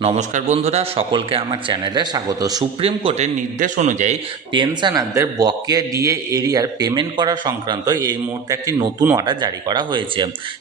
নমস্কার বন্ধুরা, সকলকে আমার চ্যানেলে স্বাগত। সুপ্রিম কোর্টের নির্দেশ অনুযায়ী পেনশনারদের বকেয়া ডিএ এরিয়ার পেমেন্ট করা সংক্রান্ত এই মুহূর্তে একটি নতুন অর্ডার জারি করা হয়েছে।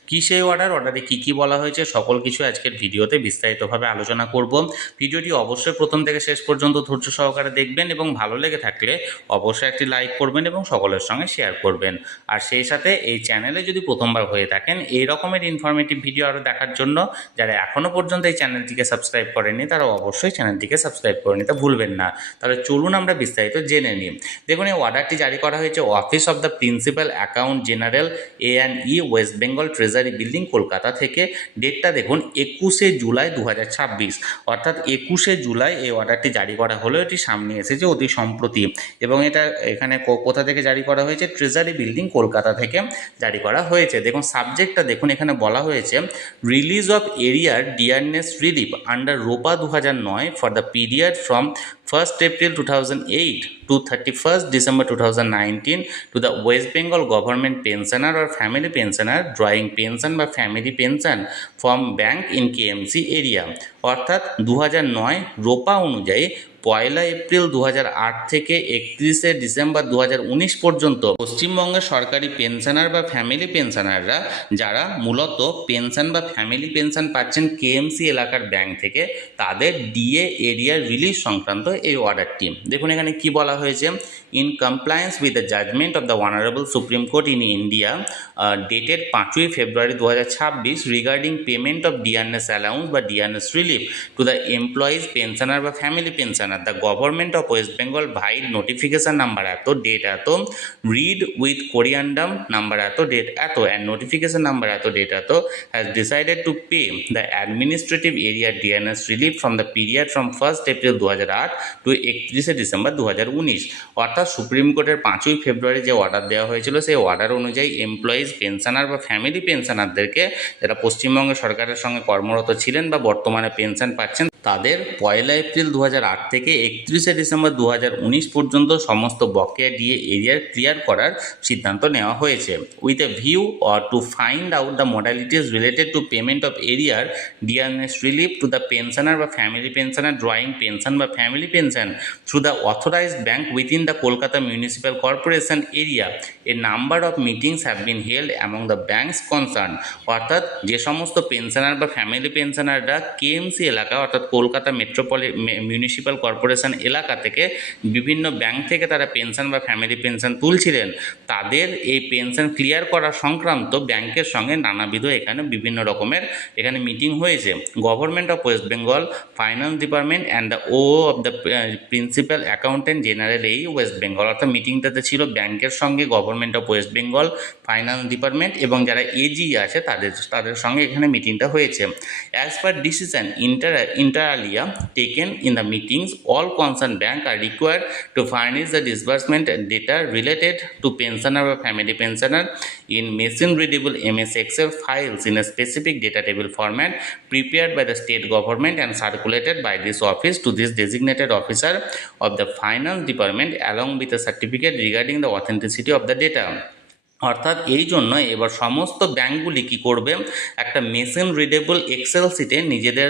কি সেই অর্ডারে কি বলা হয়েছে সকল কিছু আজকের ভিডিওতে বিস্তারিতভাবে আলোচনা করব। ভিডিওটি অবশ্যই প্রথম থেকে শেষ পর্যন্ত ধৈর্য সহকারে দেখবেন এবং ভালো লেগে থাকলে অবশ্যই একটি লাইক করবেন এবং সকলের সঙ্গে শেয়ার করবেন। আর সেই সাথে এই চ্যানেলে যদি প্রথমবার হয়ে থাকেন এই রকমের ইনফরমেটিভ ভিডিও আরও দেখার জন্য যারা এখনও পর্যন্ত এই চ্যানেলটিকে সাবস্ক্রাইব করেনি তারা অবশ্যই চ্যানেলটিকে সাবস্ক্রাইব করে নিতে ভুলবেন না। তাহলে চলুন আমরা বিস্তারিত জেনে নিই। দেখুন, এই অর্ডারটি জারি করা হয়েছে office of the principal account general A&E West Bengal treasury building Kolkata থেকে। ডেটটা দেখুন 21শে জুলাই 2026, অর্থাৎ 21শে জুলাই এই অর্ডারটি জারি করা হলো। এটি সামনে এসেছে অতি সম্প্রতি এবং এটা এখানে কোথা থেকে জারি করা হয়েছে? ট্রেজারি বিল্ডিং কলকাতা থেকে জারি করা হয়েছে। দেখুন সাবজেক্টটা দেখুন, এখানে বলা হয়েছে release of arrear dearness relief under রোপা 2009 for the period from 1st April 2008 to 31st December 2019 to the West Bengal government pensioner or family pensioner drawing pension বা family pension from bank in KMC area। অর্থাৎ 2009 রোপা অনুযায়ী 1 April 2008 থেকে 31শে December 2019 পর্যন্ত পশ্চিমবঙ্গের সরকারি pensioner বা ফ্যামিলি পেনশনাররা যারা মূলত পেনশন বা ফ্যামিলি পেনশন পাচ্ছেন কেএমসি এলাকার ব্যাংক থেকে, তাদের ডিএ এরিয়ার রিলিজ সংক্রান্ত এই অর্ডারটি। দেখুন এখানে কি বলা হয়েছে, in compliance with the judgment of the honourable supreme court in India dated 5ই February 2026 regarding payment of dearness allowance বা dearness relief to the employees pensioner বা family pensioner, the government of West Bengal vide notification number এত, date এত, read with corrigendum number এত, date এত, and notification number এত, date এত, has decided to pay the administrative area DNS relief from the period from 1st April 2008 to 31শে December 2019। অর্থাৎ supreme কোর্টের 5ই ফেব্রুয়ারি যে অর্ডার দেওয়া হয়েছিল সেই অর্ডার অনুযায়ী এমপ্লয়িজ পেনশনার বা ফ্যামিলি পেনশনারদেরকে যারা পশ্চিমবঙ্গ সরকারের সঙ্গে কর্মরত ছিলেন বা বর্তমানে পেনশন পাচ্ছেন তাদের 1 এপ্রিল 2008 থেকে 31শে ডিসেম্বর 2019 পর্যন্ত সমস্ত বকেয়া ডিএ এরিয়ার ক্লিয়ার করার সিদ্ধান্ত নেওয়া হয়েছে। With a view or to find out the modalities related to payment of arrear dearness relief to the pensioner বা ফ্যামিলি পেনশনার ড্রয়িং পেনশন বা family pension through the authorised bank within the Kolkata municipal corporation area, a number of meetings have been held among the banks concern. অর্থাৎ যে সমস্ত pensioner বা family পেনশনাররা KMC এলাকা অর্থাৎ Kolkata municipal corporation এলাকা থেকে বিভিন্ন ব্যাংক থেকে তারা পেনশন বা ফ্যামিলি পেনশন তুলছিলেন, তাদের এই পেনশন ক্লিয়ার করা সংক্রান্ত ব্যাংকের সঙ্গে নানাবিধ এখানে বিভিন্ন রকমের এখানে মিটিং হয়েছে। Government of West Bengal finance department and the of the principal accountant general এই ওয়েস্ট বেঙ্গল। অর্থাৎ মিটিংটাতে ছিল ব্যাংকের সঙ্গে government of West Bengal, finance department এবং যারা এজি আছে তাদের সঙ্গে এখানে মিটিংটা হয়েছে। As per decision inter alia taken in the meetings, all concerned bank are required to furnish the disbursement data related to pensioner or family pensioner in machine readable MS Excel files in a specific data table format prepared by the state government and circulated by this office to this designated officer of the finance department along with a certificate regarding the authenticity of the data। অর্থাৎ এই জন্য এবার সমস্ত ব্যাংকগুলি কী করবে, একটা machine readable Excel সিটে নিজেদের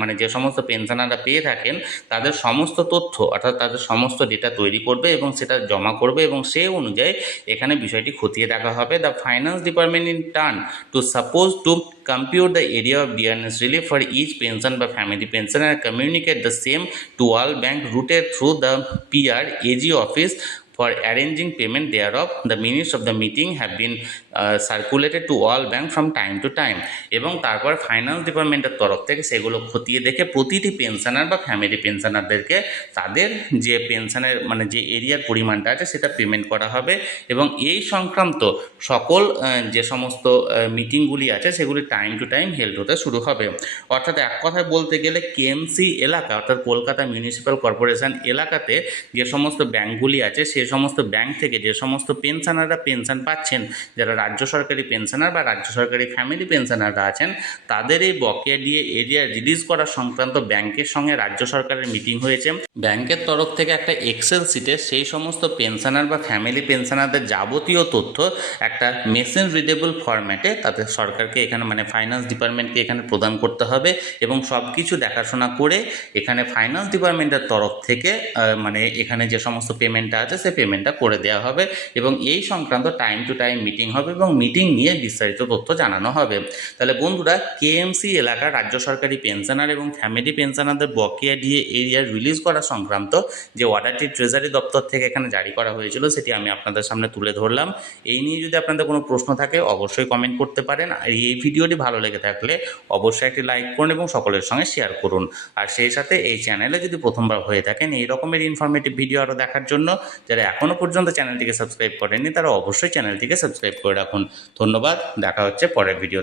মানে যে সমস্ত পেনশনাররা পেয়ে থাকেন তাদের সমস্ত তথ্য অর্থাৎ তাদের সমস্ত ডেটা তৈরি করবে এবং সেটা জমা করবে এবং সেই অনুযায়ী এখানে বিষয়টি খতিয়ে দেখা হবে। The finance department in turn to suppose two compute the area of dearness relief for each pension by family pensioner and communicate the same to all bank routed through the PR AG office for arranging payment thereof. The minutes of the meeting have been circulated to all bank from time to time। এবং তারপর finance ডিপার্টমেন্টের তরফ থেকে সেগুলো খতিয়ে দেখে প্রতিটি pensioner বা ফ্যামিলি পেনশনারদেরকে তাদের যে পেনশনের মানে যে এরিয়ার পরিমাণটা আছে সেটা পেমেন্ট করা হবে এবং এই সংক্রান্ত সকল যে সমস্ত মিটিংগুলি আছে সেগুলি টাইম টু টাইম হেল্ড হতে শুরু হবে। অর্থাৎ এক কথায় বলতে গেলে কেএমসি এলাকা অর্থাৎ কলকাতা মিউনিসিপ্যাল কর্পোরেশন এলাকাতে যে সমস্ত ব্যাংকগুলি আছে সে সেই সমস্ত ব্যাংক থেকে যে সমস্ত পেনশনাররা পেনশন পাচ্ছেন, যারা রাজ্য সরকারি পেনশনার বা রাজ্য সরকারি ফ্যামিলি পেনশনাররা আছেন, তাদের এই বকেয়া ডিএ এরিয়া রিলিজ করা সংক্রান্ত ব্যাংকের সঙ্গে রাজ্য সরকারের মিটিং হয়েছে। ব্যাংকের তরফ থেকে একটা এক্সেল শিটে সেই সমস্ত পেনশনার বা ফ্যামিলি পেনশনারদের যাবতীয় তথ্য একটা মেশিন রিডেবল ফরম্যাটে তাদের সরকারকে এখানে মানে ফাইন্যান্স ডিপার্টমেন্টকে এখানে প্রদান করতে হবে এবং সব কিছু দেখাশোনা করে এখানে ফাইন্যান্স ডিপার্টমেন্টের তরফ থেকে মানে এখানে যে সমস্ত পেমেন্টটা আছে সে পেমেন্টটা করে দেওয়া হবে এবং এই সংক্রান্ত টাইম টু টাইম মিটিং হবে এবং মিটিং নিয়ে বিস্তারিত তথ্য জানানো হবে। তাহলে বন্ধুরা, কেএমসি এলাকার রাজ্য সরকারি পেনশনার এবং ফ্যামিলি পেনশনারদের বকেয়া ডিএ এরিয়া রিলিজ করা সংক্রান্ত যে অর্ডারটি ট্রেজারি দপ্তর থেকে এখানে জারি করা হয়েছিল সেটি আমি আপনাদের সামনে তুলে ধরলাম। এই নিয়ে যদি আপনাদের কোনো প্রশ্ন থাকে অবশ্যই কমেন্ট করতে পারেন। আর এই ভিডিওটি ভালো লেগে থাকলে অবশ্যই একটি লাইক করুন এবং সকলের সঙ্গে শেয়ার করুন। আর সেই সাথে এই চ্যানেলে যদি প্রথমবার হয়ে থাকেন এই রকমের ইনফরমেটিভ ভিডিও আরও দেখার জন্য, যারা এখনও পর্যন্ত চ্যানেলটিকে সাবস্ক্রাইব করেননি তারা অবশ্যই চ্যানেলটিকে সাবস্ক্রাইব করে রাখুন। ধন্যবাদ, দেখা হচ্ছে পরের ভিডিও।